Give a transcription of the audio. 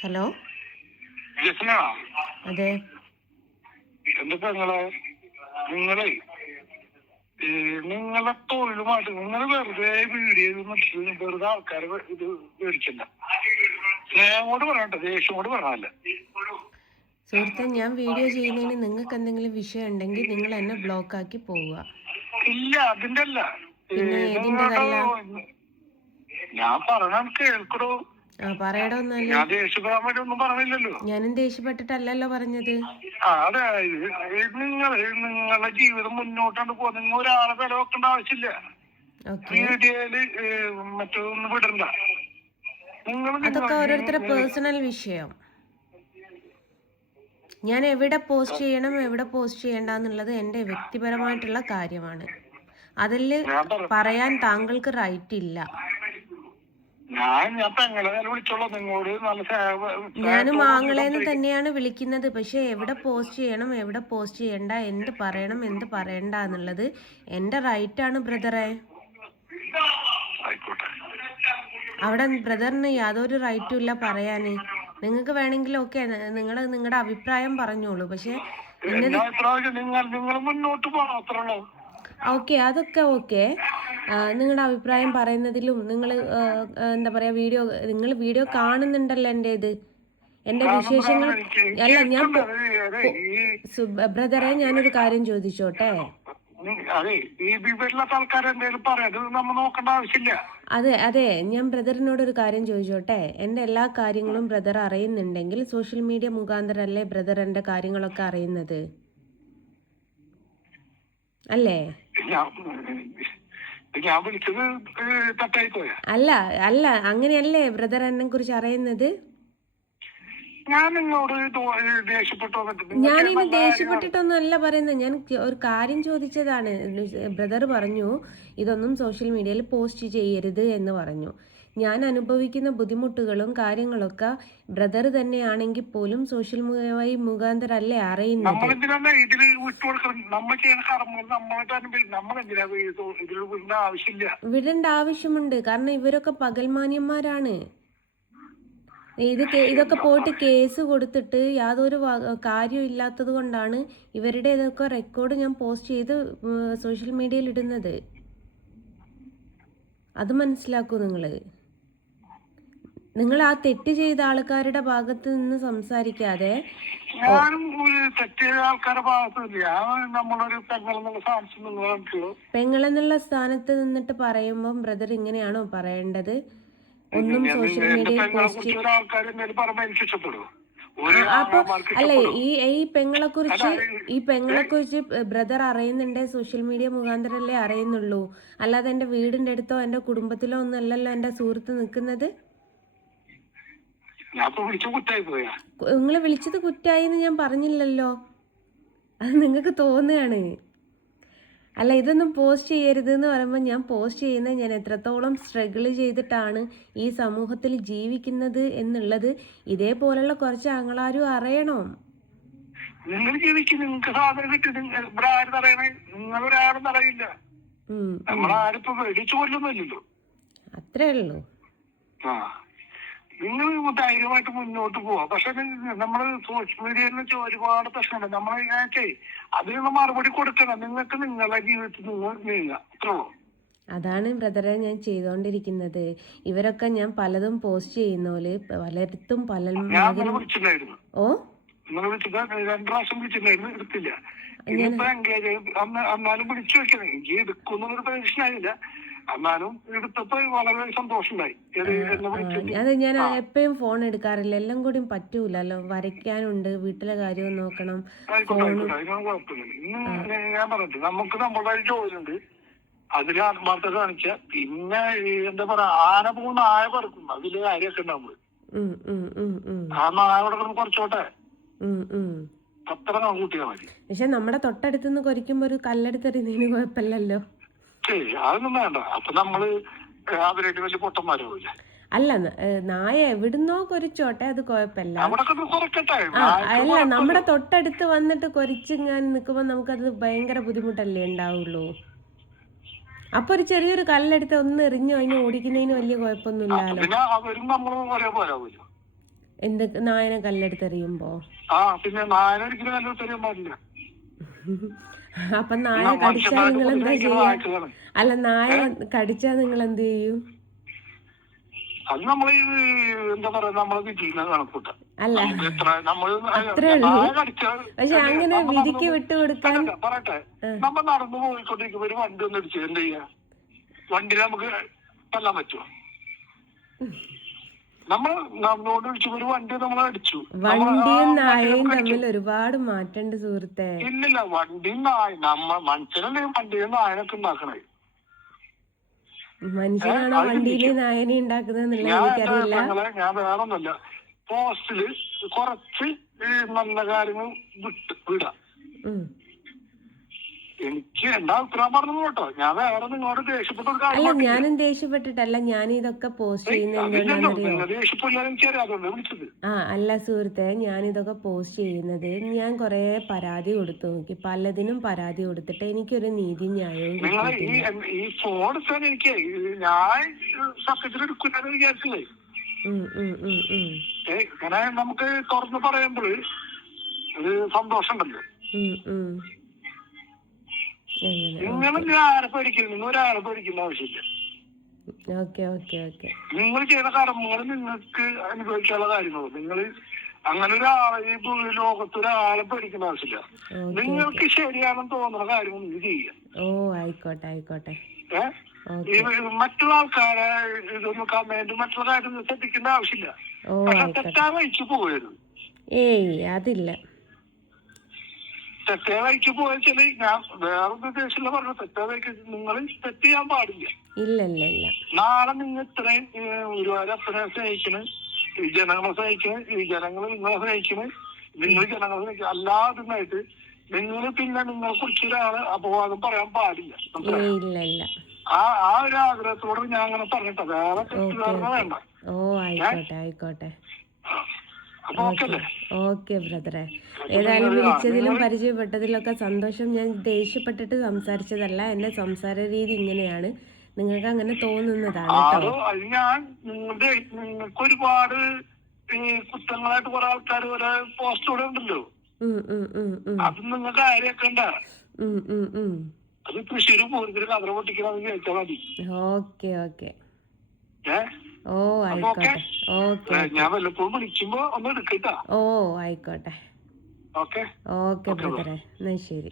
Hello. Jasna, അതെ. എന്തൊക്കെ നിങ്ങളെ നിങ്ങളെ തൊഴിലുമായിട്ട് നിങ്ങൾ വെറുതെ വീഡിയോ വെറുതെ ആൾക്കാരെ ഇത് മേടിക്കണ്ട. സ്നേഹോട് പറയണ്ട, ദേഷ്യമോട് പറയാനല്ല. സുഹൃത്തെ, ഞാൻ വീഡിയോ ചെയ്യുന്നതിന് നിങ്ങൾക്ക് എന്തെങ്കിലും വിഷയം ഉണ്ടെങ്കിൽ നിങ്ങൾ എന്നെ ബ്ലോക്ക് ആക്കി പോവുക. ഇല്ല, അതിന്റെ അല്ല. പിന്നെ ഏതിൻ്റെതല്ല? ഞാൻ പറഞ്ഞ കേൾക്കടോ. പറയടോ എന്നാല്. ഞാൻ ദേഷ്യപ്പെടാൻ വേണ്ടി ഒന്നും പറഞ്ഞില്ലല്ലോ. ഞാനും ദേഷ്യപ്പെട്ടിട്ടല്ലല്ലോ പറഞ്ഞത്. അതായത് നിങ്ങളുടെ ജീവിതം മുന്നോട്ടാണ് പോകുന്നത്. നിങ്ങൾ ഒരാളെ വില വെക്കേണ്ട ആവശ്യമില്ല. വീഡിയോയില് മറ്റൊന്നും വിടണ്ട. അതൊക്കെ ഓരോരുത്തരുടെ പേഴ്സണൽ വിഷയം. ഞാൻ എവിടെ പോസ്റ്റ് ചെയ്യണം, എവിടെ പോസ്റ്റ് ചെയ്യണ്ടെന്നുള്ളത് എൻ്റെ വ്യക്തിപരമായിട്ടുള്ള കാര്യമാണ്. അതിൽ പറയാൻ താങ്കൾക്ക് റൈറ്റ് ഇല്ല. ഞാനും ആങ്ങളെന്ന് തന്നെയാണ് വിളിക്കുന്നത്. പക്ഷെ എവിടെ പോസ്റ്റ് ചെയ്യണം, എവിടെ പോസ്റ്റ് ചെയ്യണ്ട, എന്ത് പറയണം, എന്ത് പറയണ്ട എന്നുള്ളത് എൻ്റെ റൈറ്റാണ് ബ്രദറെ. അവിടെ ബ്രദറിന് യാതൊരു റൈറ്റും ഇല്ല പറയാന്. നിങ്ങൾക്ക് വേണമെങ്കിൽ ഓക്കെ, നിങ്ങളുടെ അഭിപ്രായം പറഞ്ഞോളൂ. പക്ഷെ ഓക്കെ, അതൊക്കെ ഓക്കെ. നിങ്ങളുടെ അഭിപ്രായം പറയുന്നതിലും നിങ്ങൾ എന്താ പറയുക, നിങ്ങൾ വീഡിയോ കാണുന്നുണ്ടല്ലോ എൻ്റേത്, എൻ്റെ വിശേഷങ്ങൾ. അല്ല, ഞാൻ ബ്രദറെ ഞാനൊരു കാര്യം ചോദിച്ചോട്ടെ? അതെ അതെ, ഞാൻ ബ്രദറിനോടൊരു കാര്യം ചോദിച്ചോട്ടെ? എൻ്റെ എല്ലാ കാര്യങ്ങളും ബ്രദർ അറിയുന്നുണ്ടെങ്കിൽ സോഷ്യൽ മീഡിയ മുഖാന്തരല്ലേ ബ്രദർ എൻ്റെ കാര്യങ്ങളൊക്കെ അറിയുന്നത്, അല്ലേ? അല്ല അല്ല, അങ്ങനെയല്ലേ ബ്രദർ എന്നെ കുറിച്ച് അറിയുന്നത്? ഞാനിനി ദേഷ്യപ്പെട്ടിട്ടൊന്നും അല്ല പറയുന്നത്. ഞാൻ ഒരു കാര്യം ചോദിച്ചതാണ്. ബ്രദർ പറഞ്ഞു ഇതൊന്നും സോഷ്യൽ മീഡിയയിൽ പോസ്റ്റ് ചെയ്യരുത് എന്ന് പറഞ്ഞു. ഞാൻ അനുഭവിക്കുന്ന ബുദ്ധിമുട്ടുകളും കാര്യങ്ങളൊക്കെ ബ്രദർ തന്നെയാണെങ്കിൽ പോലും സോഷ്യൽ മീഡിയ മുഖാന്തരല്ലേ അറിയുന്നത്. വിടേണ്ട ആവശ്യമുണ്ട്. കാരണം ഇവരൊക്കെ പകൽമാന്യന്മാരാണ്. ഇതൊക്കെ പോയിട്ട് കേസ് കൊടുത്തിട്ട് യാതൊരു കാര്യവും ഇല്ലാത്തത് കൊണ്ടാണ് ഇവരുടെ ഇതൊക്കെ റെക്കോർഡ് ഞാൻ പോസ്റ്റ് ചെയ്ത് സോഷ്യൽ മീഡിയയിൽ ഇടുന്നത്. അത് മനസ്സിലാക്കൂ. നിങ്ങൾ ആ തെറ്റ് ചെയ്ത ആൾക്കാരുടെ ഭാഗത്ത് നിന്ന് സംസാരിക്കാതെ, പെങ്ങളെന്നുള്ള സ്ഥാനത്ത് നിന്നിട്ട് പറയുമ്പോൾ ബ്രദർ ഇങ്ങനെയാണോ പറയേണ്ടത്? ഒന്നും സോഷ്യൽ മീഡിയയിൽ പോസ്റ്റ്. അപ്പൊ അല്ലേ, ഈ പെങ്ങളെക്കുറിച്ച് ബ്രദർ അറിയുന്നുണ്ടേ സോഷ്യൽ മീഡിയ മുഖാന്തരല്ലേ അറിയുന്നുള്ളൂ. അല്ലാതെ എൻ്റെ വീടിൻ്റെ അടുത്തോ എൻ്റെ കുടുംബത്തിലോ ഒന്നും അല്ലല്ലോ എൻ്റെ സുഹൃത്ത് നിൽക്കുന്നത്. നിങ്ങൾ വിളിച്ചത് കുറ്റായി എന്ന് ഞാൻ പറഞ്ഞില്ലല്ലോ. അത് നിങ്ങൾക്ക് തോന്നുകയാണ്. അല്ല, ഇതൊന്നും പോസ്റ്റ് ചെയ്യരുത് എന്ന് പറയുമ്പോൾ ഞാൻ പോസ്റ്റ് ചെയ്യുന്നത് ഞാൻ എത്രത്തോളം സ്ട്രഗിൾ ചെയ്തിട്ടാണ് ഈ സമൂഹത്തിൽ ജീവിക്കുന്നത് എന്നുള്ളത് ഇതേപോലുള്ള കുറച്ച് ആങ്ങളാരും അറിയണം. നിങ്ങൾ ജീവിക്കും, നിങ്ങൾക്ക് സാധനം കിട്ടി, നിങ്ങളൊരാളും അറിയില്ല. നമ്മളാരിപ്പോ മേടിച്ചു കൊല്ലുന്നില്ലല്ലോ. അത്രേ ഉള്ളൂ. നിങ്ങൾ ധൈര്യമായിട്ട് മുന്നോട്ട് പോവാ. പക്ഷെ നമ്മള് സോഷ്യൽ മീഡിയയിൽ വെച്ച് ഒരുപാട് പ്രശ്നമുണ്ട്. നമ്മളെ അതിനുള്ള മറുപടി കൊടുക്കണം. നിങ്ങൾക്ക് നിങ്ങളുടെ ജീവിതത്തിൽ നിങ്ങൾ നീങ്ങുക, അത്രയുള്ളൂ. അതാണ് ബ്രദറെ ഞാൻ ചെയ്തോണ്ടിരിക്കുന്നത്. ഇവരൊക്കെ ഞാൻ പലതും പോസ്റ്റ് ചെയ്യുന്നോല് പലയിടത്തും വിളിച്ചിട്ടുണ്ടായിരുന്നു. നിങ്ങൾ വിളിച്ചത് 2 പ്രാവശ്യം വിളിച്ചിട്ടുണ്ടായിരുന്നു, എടുത്തില്ല. ഇനിയിപ്പോ എൻഗേജ് എന്നാലും വിളിച്ചു വെക്കണം. എനിക്ക് എടുക്കുന്നൊരു പ്രതീക്ഷയില്ല. എന്നാലും എടുത്തപ്പോ വളരെ സന്തോഷമുണ്ടായി. അത് ഞാൻ എപ്പോഴും ഫോൺ എടുക്കാറില്ല. എല്ലാം കൂടി പറ്റൂലല്ലോ. വരയ്ക്കാനുണ്ട്, വീട്ടിലെ കാര്യവും നോക്കണം. ഞാൻ പറഞ്ഞിട്ട് നമുക്ക് നമ്മളുടെ ജോലിയുണ്ട്, അതിൽ ആത്മാർത്ഥത കാണിച്ച. പിന്നെ എന്താ പറയാ, ആന പോകുന്ന ആയ പറക്കും, അതില് കാര്യമൊക്കെ ഉണ്ടാവുമ്പോ ആ നായോടെ കുറച്ചോട്ടെ, അത്ര കൂട്ടിയാ മതി. പക്ഷെ നമ്മുടെ തൊട്ടടുത്തുനിന്ന് കൊരിക്കുമ്പോ ഒരു കല്ലെടുത്തെറിയുന്നതിന് കുഴപ്പമില്ലല്ലോ. അതൊന്നും വേണ്ട. അപ്പൊ നമ്മള് അവരായിട്ട് വലിയ പൊട്ടന്മാരാവില്ല. അല്ല, നായ എവിടുന്നോ കൊരിച്ചോട്ടെ, അത് കുഴപ്പമില്ല. അല്ല, നമ്മുടെ തൊട്ടടുത്ത് വന്നിട്ട് കൊരിച്ചിങ്ങാൻ നിൽക്കുമ്പോ നമുക്കത് ഭയങ്കര ബുദ്ധിമുട്ടല്ലേ ഉണ്ടാവുള്ളൂ. അപ്പൊ ഒരു ചെറിയൊരു കല്ലെടുത്ത് ഒന്ന് എറിഞ്ഞു അതിന് ഓടിക്കുന്നതിന് വലിയ കുഴപ്പമൊന്നുമില്ലല്ലോ. എന്ത് നായനെ കല്ലെടുത്തെറിയുമ്പോ? പിന്നെ നായനെ ഒരിക്കലും കല്ലെടുത്തെറിയാൻ പാടില്ല. അപ്പൊ നായ കടിച്ചാ നിങ്ങൾ എന്താ ചെയ്യാ? അല്ല, നായ കടിച്ചാ നിങ്ങൾ എന്ത് ചെയ്യും? അത് നമ്മൾ എന്താ പറയാ, നമ്മളെ വിധിക്കുന്ന കണക്കൂട്ട. അല്ല, അത്രേ ഉള്ളൂ. പക്ഷെ അങ്ങനെ വിധിക്ക് വിട്ടുകൊടുക്കാൻ പറയട്ടെ, നമ്മൾ നടന്നു പോയിക്കൊണ്ടിരിക്കുമ്പോ ഒരു വണ്ടി ഒന്ന് ഇടിച്ചു, എന്ത് ചെയ്യാ? വണ്ടി നമുക്ക് കൊല്ലാൻ പറ്റുമോ? നമ്മൾ നമ്മളോട് വിളിച്ചപ്പോ ഒരു വണ്ടി നമ്മൾ അടിച്ചു. വണ്ടിയും നായയും തമ്മിൽ ഒരുപാട് മാറ്റമുണ്ട് സുഹൃത്തെ. ഇല്ലില്ല, വണ്ടിയും നായ മനുഷ്യനല്ലേ വണ്ടിയും നായനൊക്കെ ഉണ്ടാക്കണേ. മനുഷ്യനാണോ വണ്ടിയില് നായനെ ഉണ്ടാക്കുന്നതെന്നുള്ള എനിക്കറിയില്ല. ഞാൻ വേറൊന്നുമല്ല, പോസ്റ്റില് കുറച്ച് നല്ല കാര്യങ്ങൾ വിടാം. എനിക്ക് എന്താ അഭിപ്രായം പറഞ്ഞു കേട്ടോ. ഞാൻ വേറെ നിങ്ങളോട് ദേഷ്യപ്പെട്ട ഒരു കാര്യം. അല്ല, ഞാനും ദേഷ്യപ്പെട്ടിട്ടല്ല, ഞാൻ ഇതൊക്കെ പോസ്റ്റ് ചെയ്യുന്നത്. അല്ല സുഹൃത്തെ, ഞാൻ ഇതൊക്കെ പോസ്റ്റ് ചെയ്യുന്നത്, ഞാൻ കൊറേ പരാതി കൊടുത്തു നോക്കി, പലതിനും പരാതി കൊടുത്തിട്ട് എനിക്കൊരു നീതി ന്യായവും ഈ ഫോൺ എനിക്ക് ഞാൻ സത്യത്തിൽ എടുക്കില്ലെന്ന് വിചാരിച്ചില്ലേ. ഇങ്ങനെ നമുക്ക് തുറന്ന് പറയുമ്പോൾ ഒരു സന്തോഷം ഉണ്ടല്ലോ. നിങ്ങളും ആരെ പേടിക്കില്ല, നിങ്ങൾ ഒരാളെ പേടിക്കേണ്ട ആവശ്യമില്ല. നിങ്ങൾ ചെയ്യുന്ന കർമ്മങ്ങൾ നിങ്ങൾക്ക് അനുഭവിക്കാനുള്ള കാര്യങ്ങളും. നിങ്ങൾ അങ്ങനെ ഒരാളെ ഈ ലോകത്ത് ഒരാളെ പേടിക്കേണ്ട ആവശ്യമില്ല. നിങ്ങൾക്ക് ശരിയാണെന്ന് തോന്നുന്ന കാര്യങ്ങൾ നിങ്ങൾ ചെയ്യുക. മറ്റുള്ള ആൾക്കാരെ ഇതൊന്നും കമന്റ് മറ്റുള്ള കാര്യം ശ്രദ്ധിക്കേണ്ട ആവശ്യമില്ല. പക്ഷെ തെറ്റാ വഹിച്ചു പോകരുത്. അതില്ല, തെറ്റേ വഴിക്ക് പോയാൽ ഞാൻ വേറൊരു ദേശം പറഞ്ഞു, തെറ്റേ വഴിക്ക് നിങ്ങൾ തെറ്റ് ചെയ്യാൻ പാടില്ല. നാളെ നിങ്ങൾ ഇത്രയും ഒരുപാട് അപ്പനെ സ്നേഹിക്കണ്, ഈ ജനങ്ങളെ സ്നേഹിക്കണ്, ഈ ജനങ്ങൾ നിങ്ങളെ സ്നേഹിക്കണ്, നിങ്ങൾ ജനങ്ങളെ സ്നേഹിക്കണം. അല്ലാതെ നിങ്ങൾ പിന്നെ നിങ്ങളെ കുറിച്ച് ഒരാള് അപവാദം പറയാൻ പാടില്ല. ആ ഒരു ആഗ്രഹത്തോട് ഞാൻ അങ്ങനെ പറഞ്ഞിട്ടാ, വേറെ തെറ്റുകാരനെ വേണ്ട. ആയിക്കോട്ടെ. ഓക്കെ ബ്രദറെ, ഏതായാലും വിളിച്ചതിലും പരിചയപ്പെട്ടതിലൊക്കെ സന്തോഷം. ഞാൻ ദേഷ്യപ്പെട്ടിട്ട് സംസാരിച്ചതല്ല, എന്റെ സംസാര രീതി ഇങ്ങനെയാണ്, നിങ്ങൾക്ക് അങ്ങനെ തോന്നുന്നതാണ് കേട്ടോ. ഞാൻ നിങ്ങൾക്ക് ഒരുപാട് കുറ്റങ്ങളായിട്ട് കുറെ ആൾക്കാർ ഓരോ പോസ്റ്റോടെ ഉണ്ടല്ലോ, അത് നിങ്ങൾക്ക് ആരെയൊക്കെണ്ട അത് തൃശ്ശൂര് പൂരത്തിന് കഥ പൊട്ടിക്കണമെന്ന് ചോദിച്ചാൽ മതി. ഓക്കെ. ആയിക്കോട്ടെ. ഞാൻ വല്ലപ്പോഴും വിളിക്കുമ്പോ ഒന്ന് എടുക്കട്ടാ. ആയിക്കോട്ടെ. ഓക്കെ ബ്രദറെ, എന്നാ ശരി.